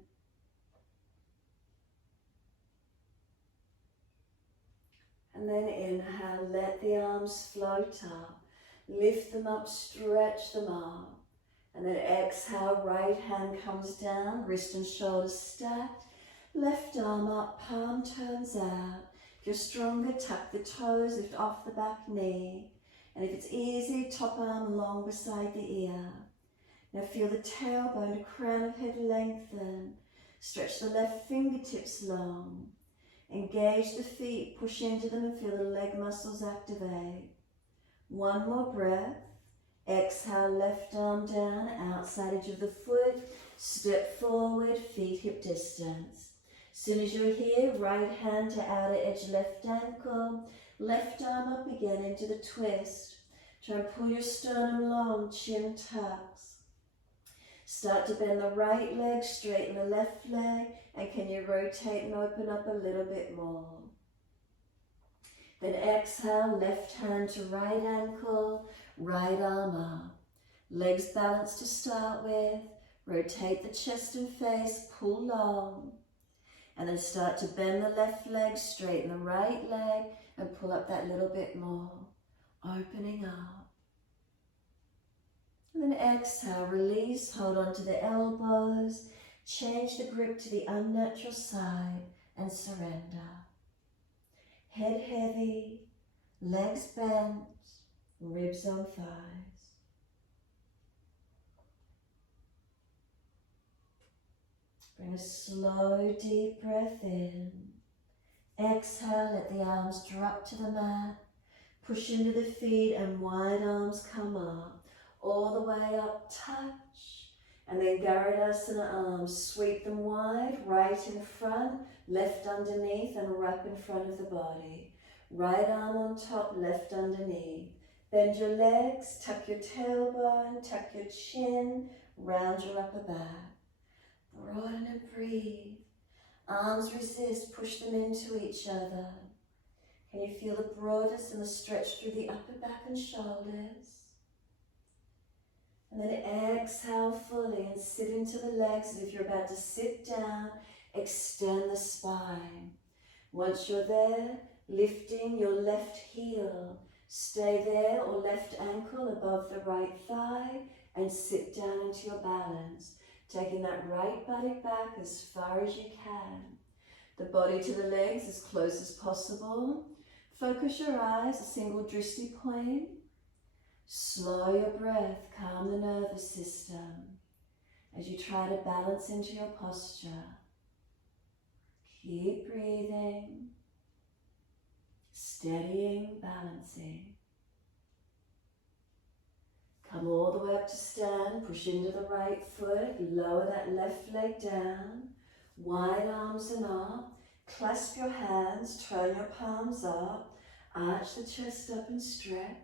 And then inhale, let the arms float up. Lift them up, stretch them up. And then exhale, right hand comes down, wrist and shoulders stacked. Left arm up, palm turns out. If you're stronger, tuck the toes, lift off the back knee. And if it's easy, top arm long beside the ear. Now feel the tailbone to crown of head lengthen. Stretch the left fingertips long. Engage the feet, push into them and feel the leg muscles activate. One more breath. Exhale, left arm down, outside edge of the foot. Step forward, feet hip distance. Soon as you're here, right hand to outer edge, left ankle. Left arm up again into the twist. Try and pull your sternum long, chin tucks. Start to bend the right leg, straighten the left leg, and can you rotate and open up a little bit more? Then exhale, left hand to right ankle, right arm up. Legs balanced to start with. Rotate the chest and face, pull long. And then start to bend the left leg, straighten the right leg, and pull up that little bit more. Opening up. And then exhale, release, hold on to the elbows, change the grip to the unnatural side and surrender. Head heavy, legs bent, ribs on thighs. Bring a slow, deep breath in. Exhale, let the arms drop to the mat. Push into the feet and wide arms come up. All the way up, touch. And then Garudasana arms, sweep them wide, right in front, left underneath and wrap in front of the body. Right arm on top, left underneath. Bend your legs, tuck your tailbone, tuck your chin, round your upper back. Broaden and breathe. Arms resist, push them into each other. Can you feel the broadness and the stretch through the upper back and shoulders? And then exhale fully and sit into the legs as if you're about to sit down. Extend the spine. Once you're there, lifting your left heel. Stay there or left ankle above the right thigh and sit down into your balance. Taking that right buttock back as far as you can. The body to the legs as close as possible. Focus your eyes, a single drishti point. Slow your breath, calm the nervous system as you try to balance into your posture. Keep breathing, steadying, balancing. Come all the way up to stand, push into the right foot, lower that left leg down, wide arms and up, clasp your hands, turn your palms up, arch the chest up and stretch.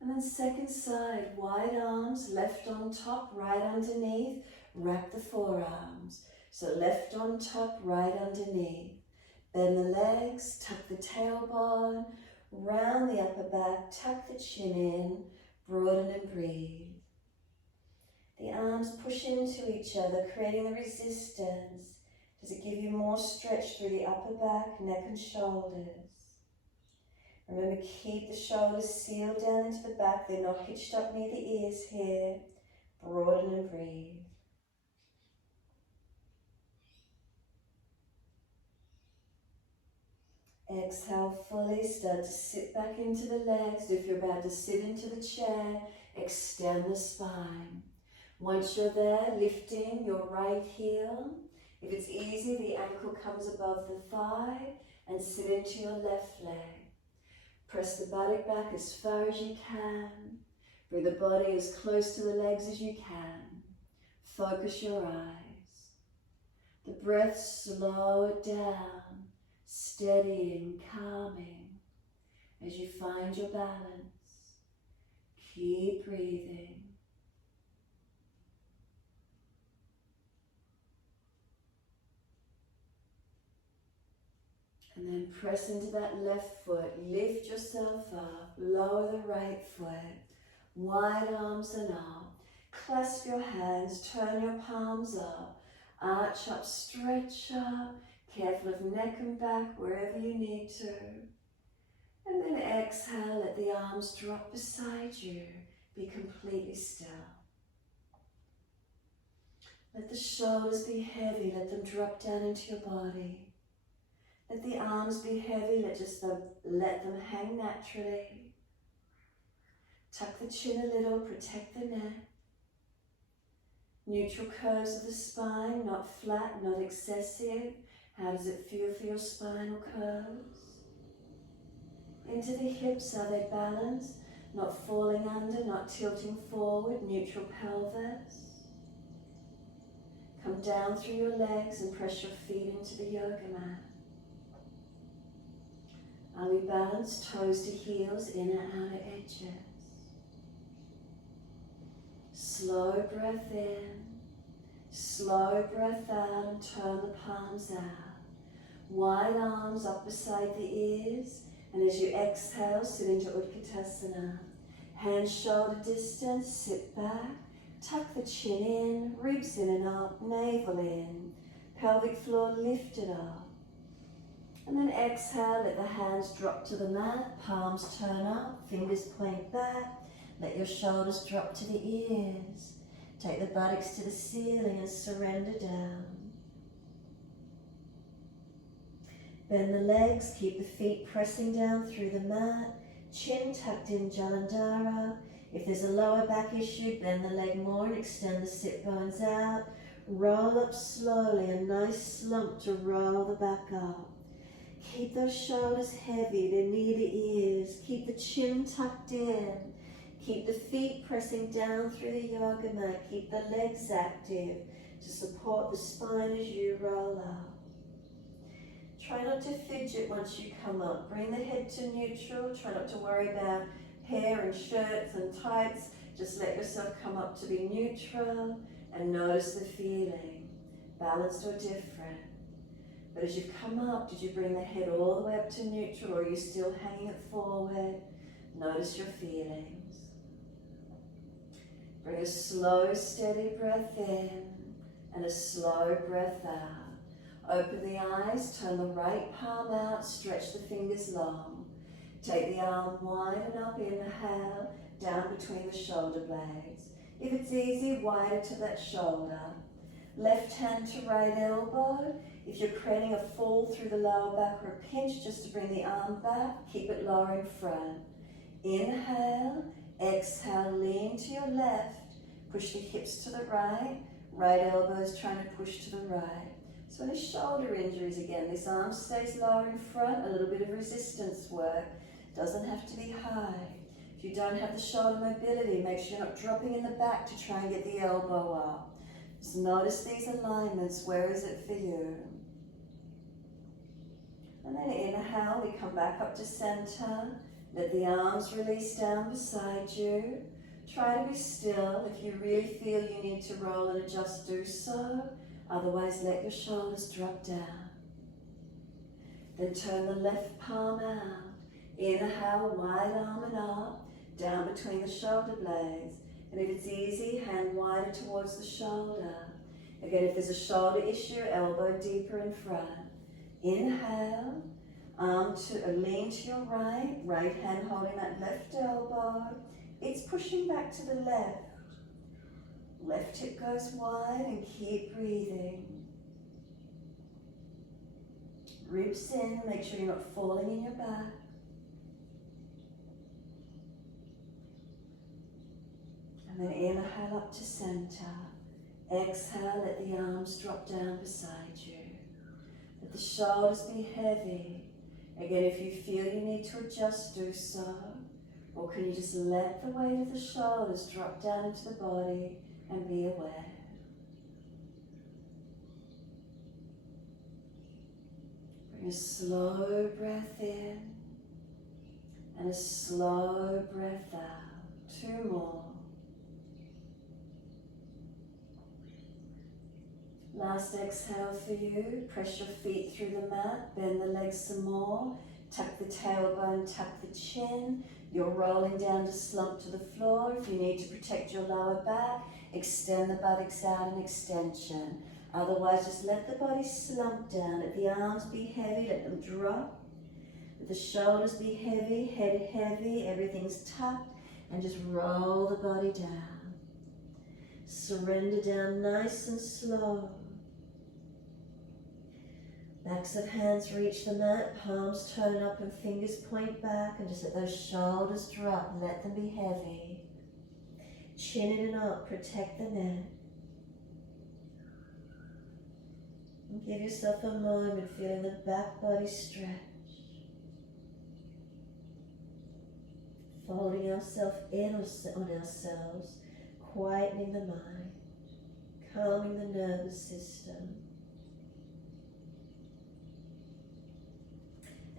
And then second side, wide arms, left on top, right underneath, wrap the forearms. So left on top, right underneath. Bend the legs, tuck the tailbone, round the upper back, tuck the chin in, broaden and breathe. The arms push into each other, creating the resistance. Does it give you more stretch through the upper back, neck and shoulders? Remember, keep the shoulders sealed down into the back. They're not hitched up near the ears here. Broaden and breathe. Exhale fully. Start to sit back into the legs. If you're about to sit into the chair, extend the spine. Once you're there, lifting your right heel. If it's easy, the ankle comes above the thigh and sit into your left leg. Press the buttock back as far as you can. Bring the body as close to the legs as you can. Focus your eyes. The breath, slow it down, steadying, calming as you find your balance. Keep breathing. And then press into that left foot, lift yourself up, lower the right foot, wide arms and up, clasp your hands, turn your palms up, arch up, stretch up, careful of neck and back wherever you need to. And then exhale, let the arms drop beside you, be completely still. Let the shoulders be heavy, let them drop down into your body. Let the arms be heavy, let them hang naturally. Tuck the chin a little, protect the neck. Neutral curves of the spine, not flat, not excessive. How does it feel for your spinal curves? Into the hips, are they balanced? Not falling under, not tilting forward, neutral pelvis. Come down through your legs and press your feet into the yoga mat. Are we balanced, toes to heels, inner, outer edges? Slow breath in, slow breath out and turn the palms out. Wide arms up beside the ears, and as you exhale, sit into Utkatasana. Hands shoulder distance, sit back, tuck the chin in, ribs in and up, navel in, pelvic floor lifted up. And then exhale, let the hands drop to the mat, palms turn up, fingers point back, Let your shoulders drop to the ears. Take the buttocks to the ceiling and surrender down. Bend the legs, keep the feet pressing down through the mat. Chin tucked in, Jalandhara. If there's a lower back issue, bend the leg more and extend the sit bones out. Roll up slowly, a nice slump to roll the back up. Keep those shoulders heavy, they're near the ears. Keep the chin tucked in. Keep the feet pressing down through the yoga mat. Keep the legs active to support the spine as you roll up. Try not to fidget once you come up. Bring the head to neutral. Try not to worry about hair and shirts and tights. Just let yourself come up to be neutral and notice the feeling, balanced or different. But as you've come up, did you bring the head all the way up to neutral, or are you still hanging it forward? Notice your feelings. Bring a slow, steady breath in and a slow breath out. Open the eyes, turn the right palm out, stretch the fingers long. Take the arm wide and up, inhale, down between the shoulder blades. If it's easy, wider to that shoulder. Left hand to right elbow. If you're creating a fall through the lower back or a pinch, just to bring the arm back, keep it lower in front. Inhale, exhale, lean to your left. Push the hips to the right. Right elbow is trying to push to the right. So any shoulder injuries, again, this arm stays lower in front, a little bit of resistance work. Doesn't have to be high. If you don't have the shoulder mobility, make sure you're not dropping in the back to try and get the elbow up. Just notice these alignments. Where is it for you? And then inhale, we come back up to center. Let the arms release down beside you. Try to be still. If you really feel you need to roll and adjust, do so. Otherwise, let your shoulders drop down. Then turn the left palm out. Inhale, wide arm and up, down between the shoulder blades. And if it's easy, hand wider towards the shoulder. Again, if there's a shoulder issue, elbow deeper in front. Inhale, arm to lean to your right, right hand holding that left elbow. It's pushing back to the left. Left hip goes wide and keep breathing. Ribs in, make sure you're not falling in your back. And then inhale up to center. Exhale, let the arms drop down beside you. Let the shoulders be heavy. Again, if you feel you need to adjust, do so. Or can you just let the weight of the shoulders drop down into the body and be aware. Bring a slow breath in and a slow breath out. 2 more. Last exhale for you. Press your feet through the mat. Bend the legs some more. Tuck the tailbone, tuck the chin. You're rolling down to slump to the floor. If you need to protect your lower back, extend the buttocks out in extension. Otherwise, just let the body slump down. Let the arms be heavy, let them drop. Let the shoulders be heavy, head heavy, everything's tucked. And just roll the body down. Surrender down nice and slow. Backs of hands reach the mat, palms turn up and fingers point back, and just let those shoulders drop, let them be heavy. Chin in and up, protect the neck. And give yourself a moment feeling the back body stretch. Folding ourselves in on ourselves, quietening the mind, calming the nervous system.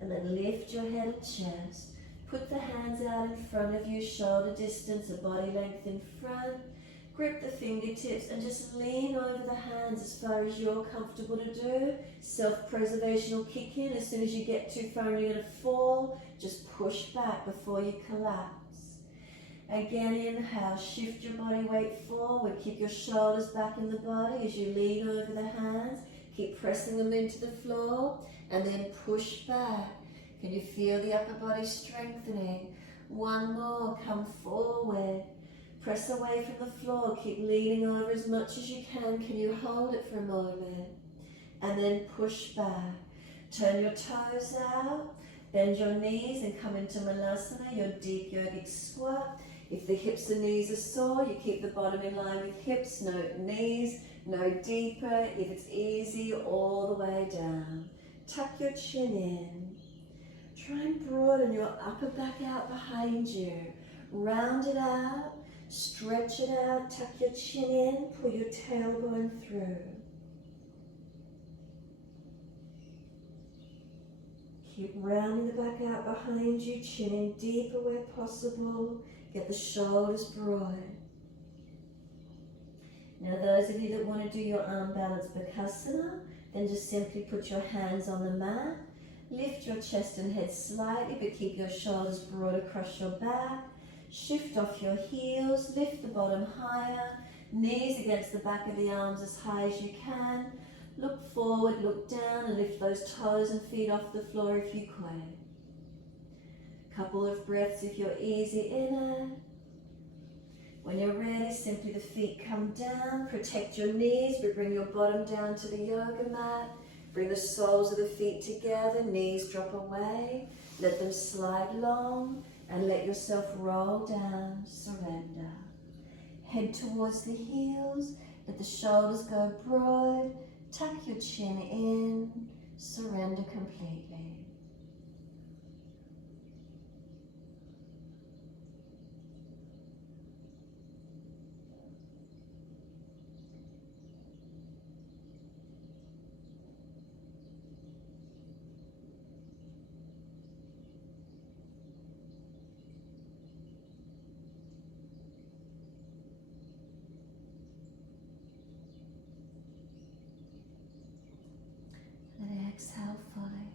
And then lift your head and chest. Put the hands out in front of you, shoulder distance, a body length in front. Grip the fingertips and just lean over the hands as far as you're comfortable to do. Self-preservation will kick in. As soon as you get too far and you're going to fall, just push back before you collapse. Again, inhale, shift your body weight forward. Keep your shoulders back in the body as you lean over the hands. Keep pressing them into the floor and then push back. Can you feel the upper body strengthening? One more, come forward. Press away from the floor, keep leaning over as much as you can. Can you hold it for a moment? And then push back. Turn your toes out, bend your knees and come into Malasana, your deep yogic squat. If the hips and knees are sore, you keep the bottom in line with hips, no knees, no deeper. If it's easy, all the way down. Tuck your chin in. Try and broaden your upper back out behind you. Round it out, stretch it out, tuck your chin in, pull your tailbone through. Keep rounding the back out behind you, chin in deeper where possible. Get the shoulders broad. Now those of you that want to do your arm balance Bakasana, then just simply put your hands on the mat. Lift your chest and head slightly, but keep your shoulders broad across your back. Shift off your heels, lift the bottom higher, knees against the back of the arms as high as you can. Look forward, look down, and lift those toes and feet off the floor if you can. Couple of breaths if you're easy in it. When you're ready, simply the feet come down. Protect your knees, but bring your bottom down to the yoga mat. Bring the soles of the feet together, knees drop away. Let them slide long, and let yourself roll down, surrender. Head towards the heels, let the shoulders go broad. Tuck your chin in, surrender completely. And exhale fully.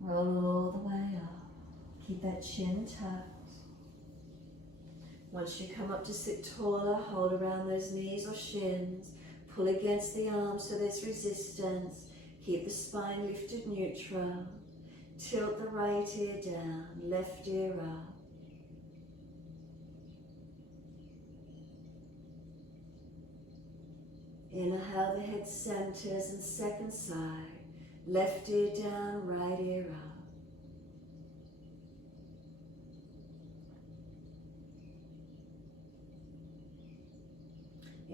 Roll all the way up. Keep that chin tucked. Once you come up to sit taller, hold around those knees or shins. Pull against the arms so there's resistance. Keep the spine lifted neutral. Tilt the right ear down, left ear up. Inhale, the head centers and second side. Left ear down, right ear up.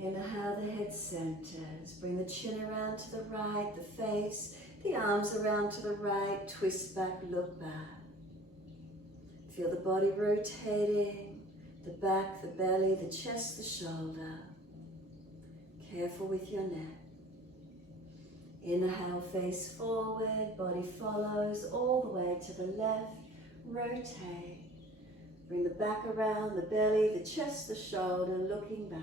Inhale, the head centers. Bring the chin around to the right, the face, the arms around to the right. Twist back, look back. Feel the body rotating, the back, the belly, the chest, the shoulder. Careful with your neck. Inhale, face forward, body follows all the way to the left. Rotate. Bring the back around, the belly, the chest, the shoulder, looking back.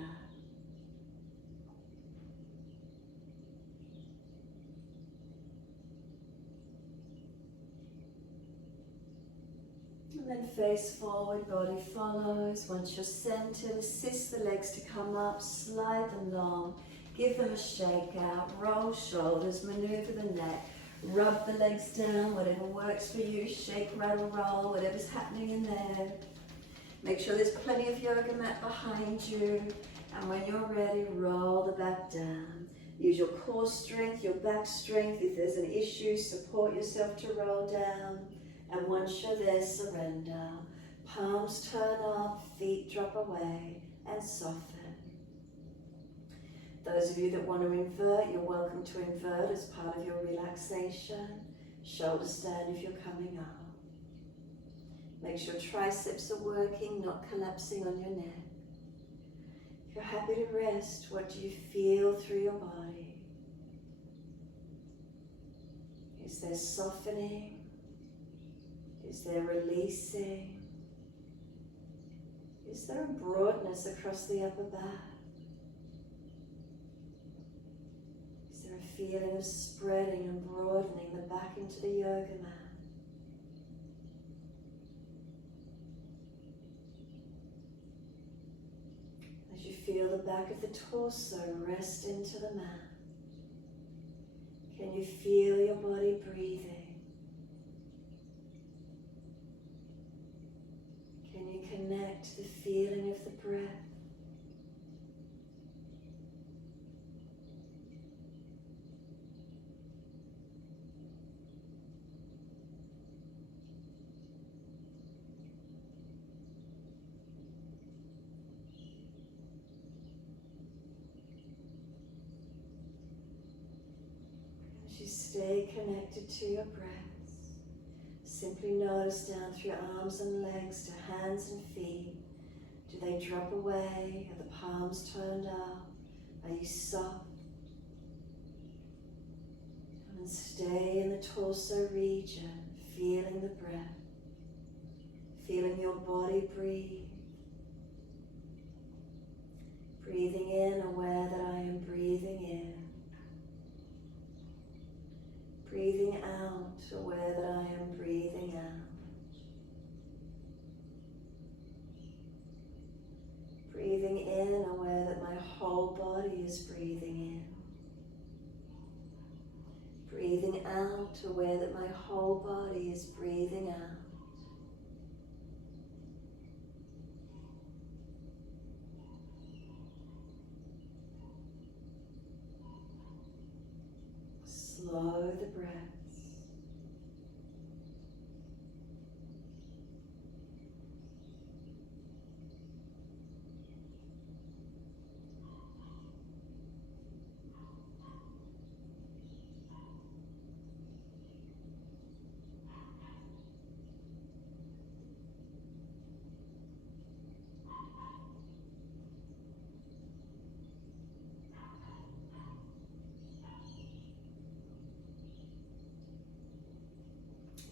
And then face forward, body follows. Once you're centered, assist the legs to come up, slide them long. Give them a shake out, roll shoulders, maneuver the neck. Rub the legs down, whatever works for you. Shake, rattle, roll, whatever's happening in there. Make sure there's plenty of yoga mat behind you. And when you're ready, roll the back down. Use your core strength, your back strength. If there's an issue, support yourself to roll down. And once you're there, surrender. Palms turn up, feet drop away, and soften. Those of you that want to invert, you're welcome to invert as part of your relaxation. Shoulder stand if you're coming up. Make sure triceps are working, not collapsing on your neck. If you're happy to rest, what do you feel through your body? Is there softening? Is there releasing? Is there a broadness across the upper back? Is there a feeling of spreading and broadening the back into the yoga mat? As you feel the back of the torso rest into the mat, can you feel your body breathing? stay connected to your breath. Simply notice down through your arms and legs to hands and feet. Do they drop away? Are the palms turned up? Are you soft? And stay in the torso region, feeling the breath, feeling your body breathe. Breathing in, aware that I am breathing in. Breathing out, aware that I am breathing out. Breathing in, aware that my whole body is breathing in. Breathing out, aware that my whole body is breathing out. Slow the breaths.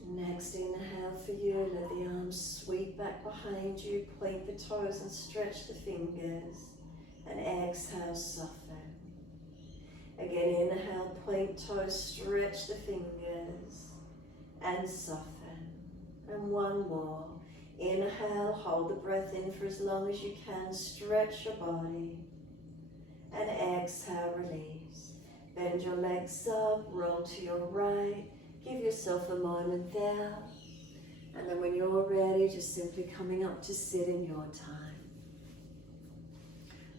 Next inhale for you, let the arms sweep back behind you, point the toes and stretch the fingers, and exhale, soften. Again, inhale, point toes, stretch the fingers, and soften. And one more. Inhale, hold the breath in for as long as you can, stretch your body, and exhale, release. Bend your legs up, roll to your right. Give yourself a moment there, and then when you're ready, just simply coming up to sit in your time.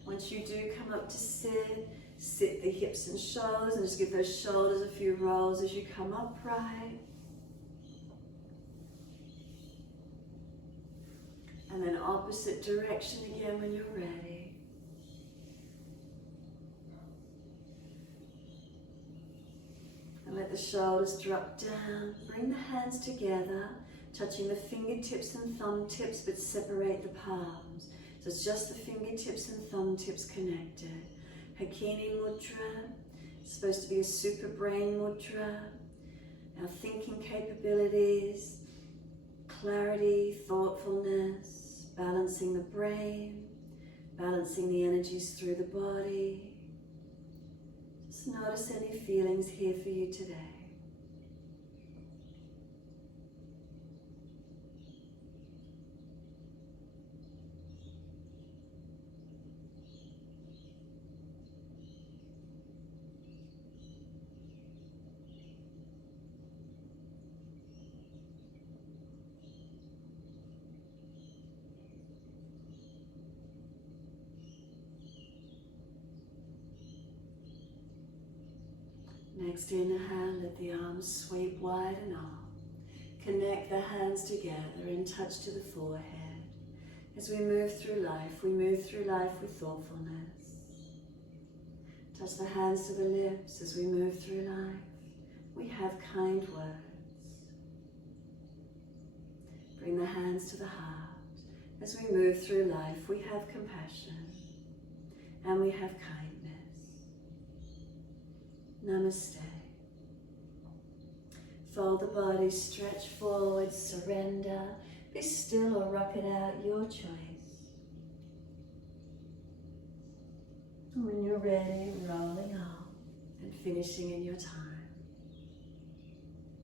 Once you do come up to sit, sit the hips and shoulders, and just give those shoulders a few rolls as you come upright. And then opposite direction again when you're ready. And let the shoulders drop down. Bring the hands together, touching the fingertips and thumb tips, but separate the palms. So it's just the fingertips and thumb tips connected. Hakini mudra, it's supposed to be a super brain mudra. Our thinking capabilities, clarity, thoughtfulness, balancing the brain, balancing the energies through the body. Just notice any feelings here for you today. Next inhale, let the arms sweep wide and up. Connect the hands together and touch to the forehead. As we move through life with thoughtfulness. Touch the hands to the lips as we move through life. We have kind words. Bring the hands to the heart. As we move through life, we have compassion and we have kindness. Namaste. Fold the body, stretch forward, surrender. Be still or rock it out, your choice. And when you're ready, rolling up and finishing in your time.